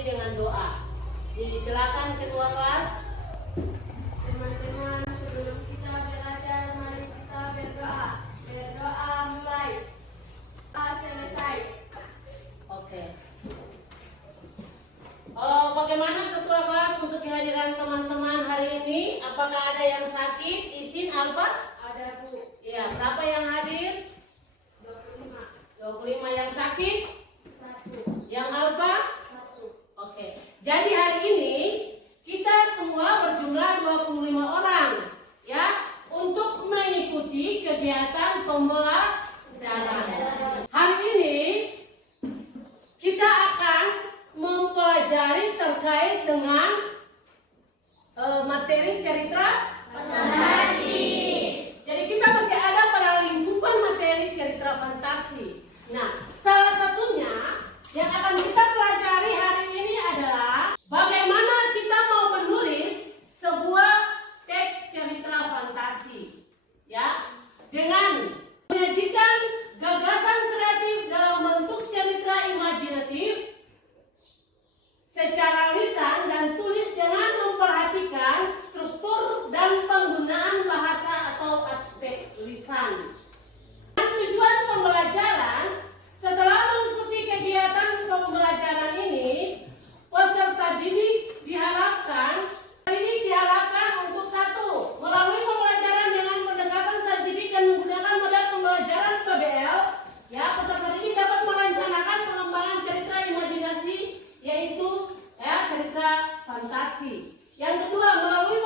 diakhiri dengan doa. Jadi silakan ketua kelas. Teman-teman, sebelum kita belajar, mari kita berdoa. Berdoa mulai. Selesai. Oke. Bagaimana ketua kelas untuk kehadiran teman-teman hari ini? Apakah ada yang sakit? Izin apa? Ada, Bu. Ya, berapa yang hadir? 25. 25 yang sakit? 1. Yang alfa? 1. Oke. Jadi hari ini kita semua berjumlah 25 orang ya untuk mengikuti kegiatan pembelajaran. Hari ini kita akan mempelajari terkait dengan materi cerita fantasi. Jadi kita masih ada pada lingkupan materi cerita fantasi. Nah, salah satunya yang akan kita pelajari hari ini adalah bagaimana kita mau menulis sebuah teks cerita fantasi, ya, dengan menyajikan gagasan kreatif dalam bentuk cerita imajinatif secara lisan dan tulis dengan memperhatikan struktur dan penggunaan bahasa atau aspek lisan. Dan tujuan pembelajaran, setelah mengikuti kegiatan pembelajaran ini, peserta didik diharapkan untuk satu, melalui pembelajaran dengan pendekatan saintifik dan menggunakan model pembelajaran PBL, ya, peserta didik dapat merencanakan pengembangan cerita imajinasi, yaitu ya cerita fantasi. Yang kedua, melalui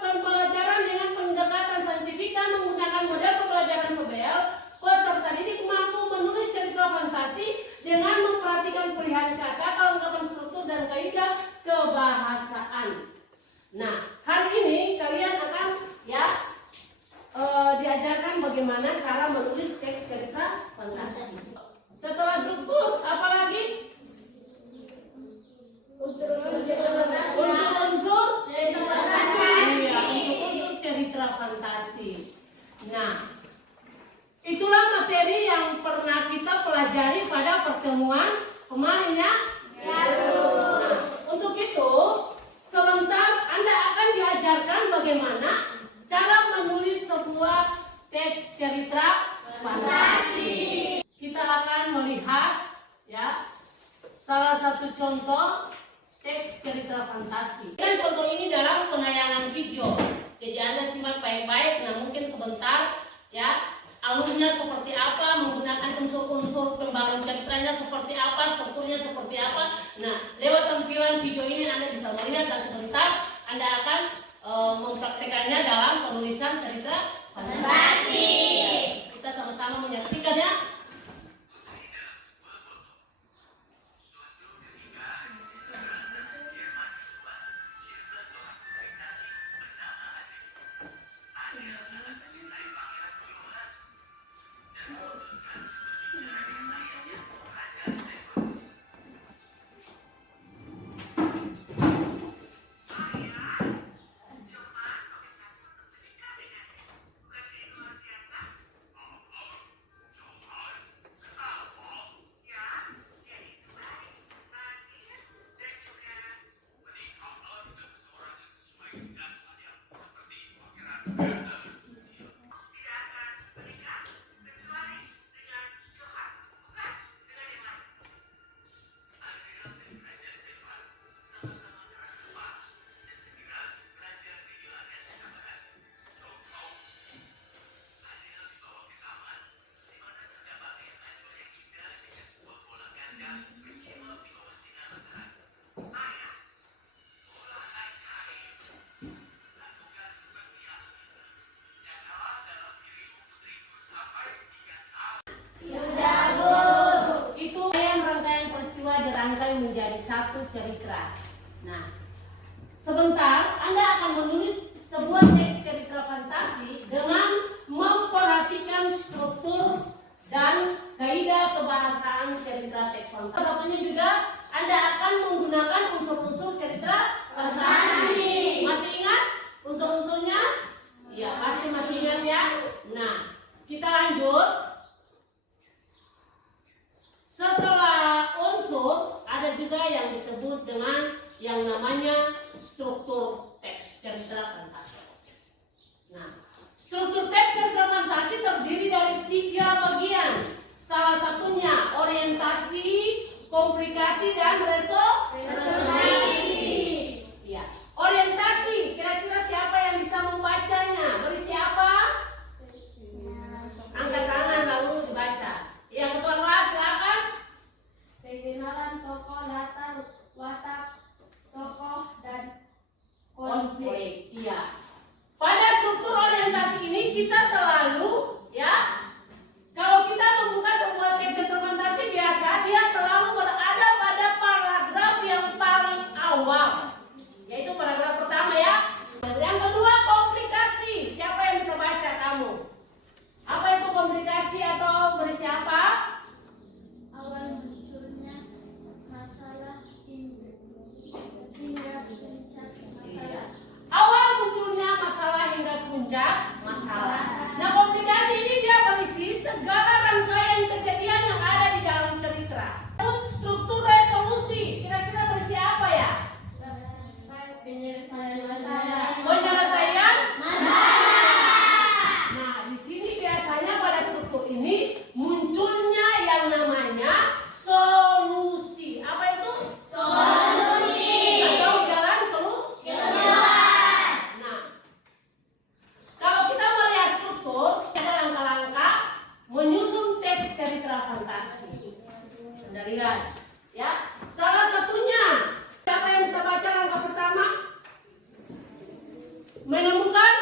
pembelajaran dengan pendekatan saintifik dan menggunakan model pembelajaran PBL, peserta didik mampu menulis cerita fantasi dengan memperhatikan pilihan kata, kelengkapan struktur dan kaidah kebahasaan. Nah, hari ini kalian akan ya diajarkan bagaimana cara menulis teks cerita fantasi. Setelah struktur, apalagi? Unsur-unsur cerita fantasi. Nah, itulah materi yang pernah kita pelajari pada pertemuan kemarin ya. Nah, untuk itu sebentar Anda akan diajarkan bagaimana cara menulis sebuah teks cerita fantasi. Kita akan melihat ya salah satu contoh teks cerita fantasi. Dan contoh ini dalam penayangan video. Jadi Anda simak baik-baik. Nah, mungkin sebentar ya alurnya seperti apa, menggunakan unsur-unsur pembangun ceritanya seperti apa, strukturnya seperti apa. Nah, lewat tampilan video ini Anda bisa melihat dan sebentar Anda akan mempraktekannya dalam penulisan cerita fantasi. Kita sama-sama menyaksikan ya. Dirangkai menjadi satu cerita. Nah, sebentar Anda akan menulis sebuah teks cerita fantasi dengan memperhatikan struktur dan kaidah kebahasaan cerita teks fantasi. Satunya juga Anda akan menggunakan unsur-unsur cerita fantasi. Masih ingat unsur-unsurnya? Iya, pasti masih ingat ya. Nah, kita lanjut. Setelah unsur, ada juga yang disebut dengan yang namanya struktur teks cerita fantasi. Nah, struktur teks cerita fantasi terdiri dari 3 bagian. Salah satunya orientasi, komplikasi, dan resolusi. Ya, orientasi. Kira-kira siapa yang bisa membacanya? Berisi apa? Angkat tangan lalu dibaca. Yang ketua kelas silakan. Pengenalan tokoh, latar, watak tokoh, dan Konflik. Iya. Pada struktur orientasi ini kita selalu ya, kalau kita membuka sebuah teks fantasi biasa, dia selalu berada pada paragraf yang paling awal, yaitu paragraf pertama ya. Yang kedua komplikasi. Siapa yang bisa baca kamu? Apa itu komplikasi atau berisi apa? awal munculnya masalah hingga puncak Iya. masalah. Awal munculnya masalah hingga puncak masalah. Nah, komplikasi ini dia berisi segala rangkaian kejadian yang ada di dalam cerita. Struktur resolusi, kira-kira berisi apa ya? Penyelesaian masalah. Nah, di sini biasanya pada struktur ini munculnya yang namanya solusi. Apa itu? Solusi. Atau jalan keluar. Nah, kalau kita melihat struktur, ada langkah-langkah menyusun teks cerita fantasi. Anda lihat, ya. Salah satunya, siapa yang bisa baca langkah pertama? Menemukan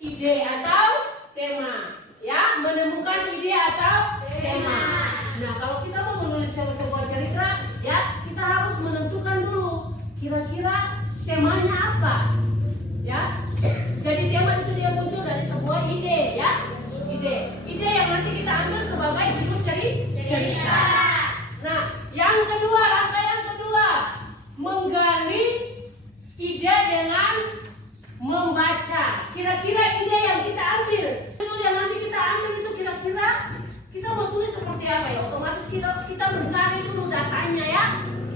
ide atau tema, ya. Menemukan ide atau tema. Nah, kalau kita mau menulis sebuah cerita, ya, kita harus menentukan dulu kira-kira temanya apa, ya. Jadi tema itu dia muncul dari sebuah ide, ya. Ide yang nanti kita ambil sebagai judul cerita. Nah, yang kedua, rangkaian kedua, menggali ide dengan membaca. Kira-kira ide yang kita ambil, judul yang nanti kita ambil itu kira-kira kita mau tulis seperti apa ya? Otomatis kita mencari dulu datanya ya.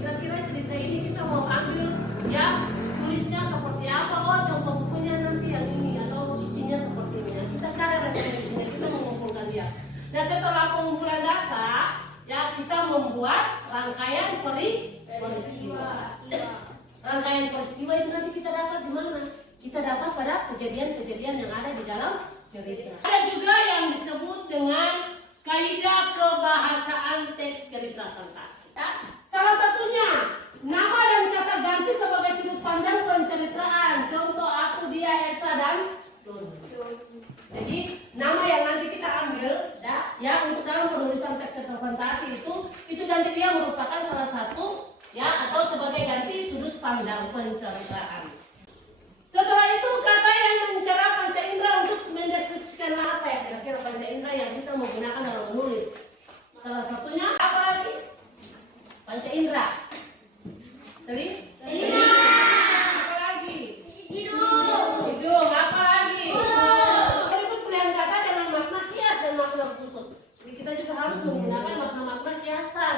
Kira-kira cerita ini kita mau ambil ya, tulisnya seperti apa? Oh, contoh bukunya nanti yang ini atau isinya seperti ini. Nah, kita cari referensinya, kita mengumpulkan dia. Dan setelah pengumpulan data, ya kita membuat rangkaian peristiwa. Rangkaian peristiwa itu nanti kita dapat di mana? Kita dapat pada kejadian-kejadian yang ada di dalam cerita. Ada juga yang disebut dengan kaidah kebahasaan teks cerita fantasi. Ya? Salah satunya nama dan kata ganti sebagai sudut pandang penceritaan. Contoh aku, dia, Elsa, dan Doni. Jadi nama yang nanti kita ambil, ya untuk dalam penulisan teks cerita fantasi itu nanti dia merupakan salah satu ya atau sebagai ganti sudut pandang penceritaan. Setelah itu kata yang mencerah panca indera untuk mendeskripsikan apa ya kira-kira panca indera yang kita menggunakan dalam menulis. Salah satunya apa lagi? Panca indera. Telinga. Apa lagi? Hidung. Apa lagi? Berikut pilihan kata dengan makna kias dan makna khusus. Jadi kita juga harus menggunakan makna-makna kiasan.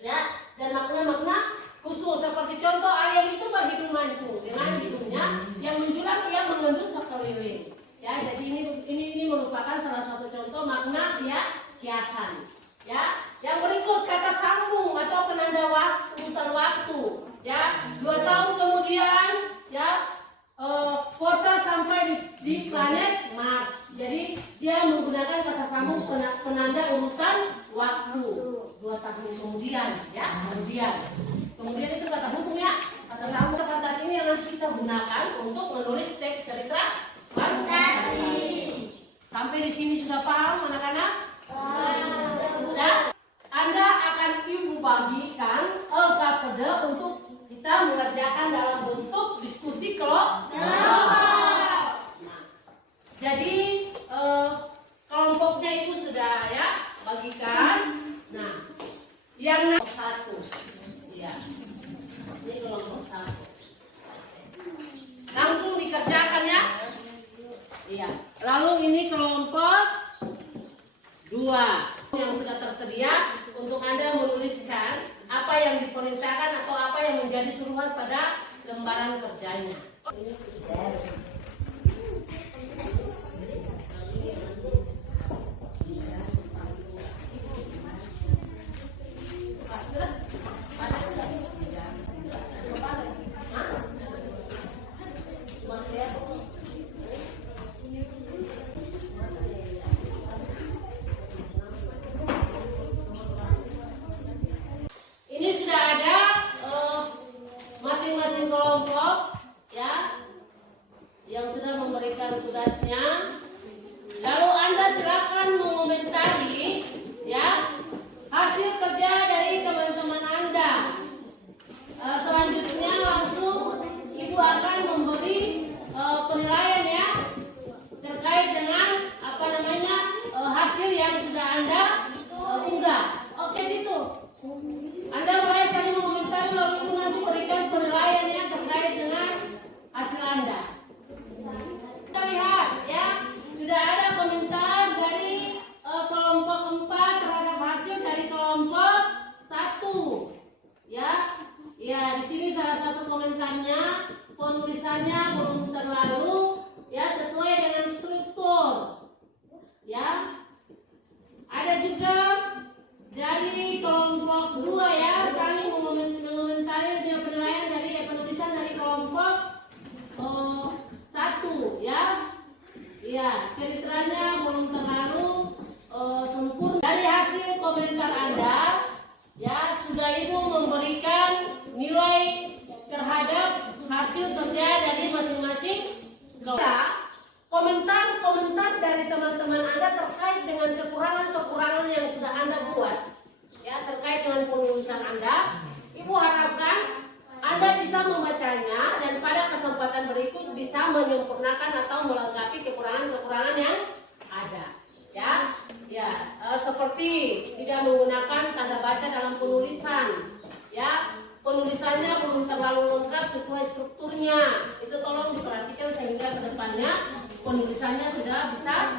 Ya, dan makna-makna khusus seperti contoh ayam itu berhidung mancung dengan hidungnya yang menjulang ia mengendus sekeliling. Ya, jadi ini merupakan salah satu contoh makna ya kiasan. Ya, yang berikut kata sambung atau penanda urutan waktu. Ya, 2 tahun kemudian ya Porter sampai di planet Mars. Jadi dia menggunakan kata sambung penanda urutan waktu. 2 tahun kemudian, ya kemudian itu kata hukum ya, kata sambung fantasi ini yang harus kita gunakan untuk menulis teks cerita fantasi. Sampai di sini sudah paham anak-anak? Sudah? Anda akan ibu bagikan LKPD untuk kita mengerjakan dalam bentuk diskusi kelompok. Nah, jadi kelompoknya itu sudah ya bagikan. Nah, yang kelompok 1, ya, ini kelompok 1. Langsung dikerjakan ya. Iya. Lalu ini kelompok kerjakan atau apa yang menjadi suruhan pada lembaran kerjanya. Ini sudah ada masing-masing kelompok ya yang sudah memberikan tugasnya. Lalu Anda silakan mengomentari ya hasil kerja dari teman-teman Anda. Selanjutnya langsung Ibu akan memberi penilaian ya terkait dengan hasil yang sudah Anda unggah. Oke, situ. Anda mulai saling mengomentari lalu Ibu nanti berikan penilaiannya terkait dengan hasil Anda. Kita lihat ya, sudah ada komentar dari kelompok 4 terhadap hasil dari kelompok 1. Ya, di sini salah satu komentarnya penulisannya belum terlalu ya sesuai dengan struktur. Ya. Ada juga dari kelompok 2 ya, saling mengomentari dia penilaian dari penulisan dari kelompok 1 ya. Ya, ceritanya belum terlalu sempurna. Dari hasil komentar Anda ya, sudah Ibu memberikan nilai terhadap hasil kerja dari masing-masing kelompok. Komentar dari teman-teman Anda terkait dengan kekurangan-kekurangan yang sudah Anda buat ya, terkait dengan penulisan Anda. Ibu harapkan Anda bisa membacanya dan pada kesempatan berikut bisa menyempurnakan atau melengkapi kekurangan-kekurangan yang ada ya. Seperti tidak menggunakan tanda baca dalam penulisan ya, penulisannya belum terlalu lengkap sesuai strukturnya. Itu tolong diperhatikan sehingga kedepannya penulisannya sudah bisa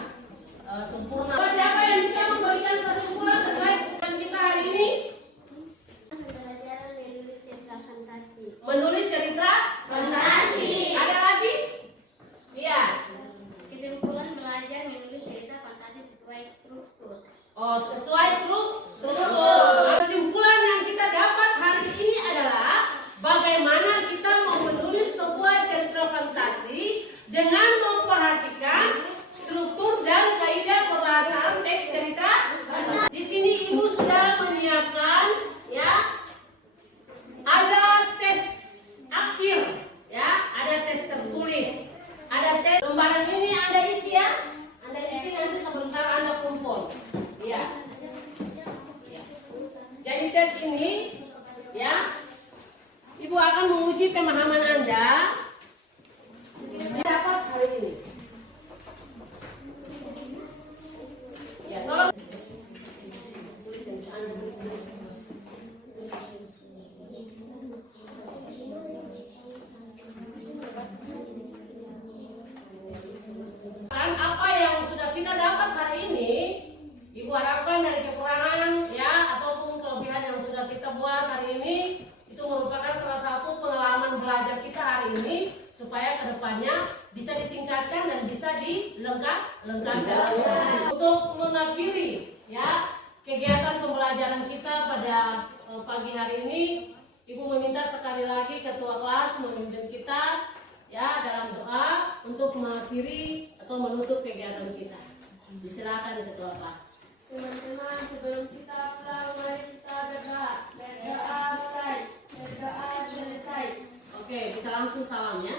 sempurna. Siapa yang bisa memberikan kesimpulan terkait dengan kita hari ini? Menulis cerita fantasi. Menulis cerita fantasi. Ada lagi? Iya. Kesimpulan belajar menulis cerita fantasi sesuai struktur. Oh, sesuai struktur. Kesimpulan yang kita dapat hari ini adalah bagaimana kita mau menulis sebuah cerita fantasi dengan memperhatikan struktur dan kaidah pembahasan teks cerita. Di sini Ibu sudah menyiapkan ya, ada tes akhir ya, ada tes tertulis, ada tes lembaran ini Anda isi ya, Anda isi nanti sebentar Anda kumpul ya. Jadi tes ini ya, Ibu akan menguji pemahaman Anda dapat hari ini. Ya, tolong. Apa yang sudah kita dapat hari ini, Ibu harapkan dari kekurangan ya ataupun kelebihan yang sudah kita buat hari ini itu merupakan salah satu pengalaman belajar kita hari ini supaya kedepannya bisa ditingkatkan dan bisa dilengkapi. Untuk mengakhiri ya kegiatan pembelajaran kita pada pagi hari ini, Ibu meminta sekali lagi ketua kelas memimpin kita ya dalam doa untuk mengakhiri atau menutup kegiatan kita. Disilakan ketua kelas. Teman-teman, sebelum kita pulang, mari kita berdoa. Berdoa selesai. Oke, bisa langsung salam ya.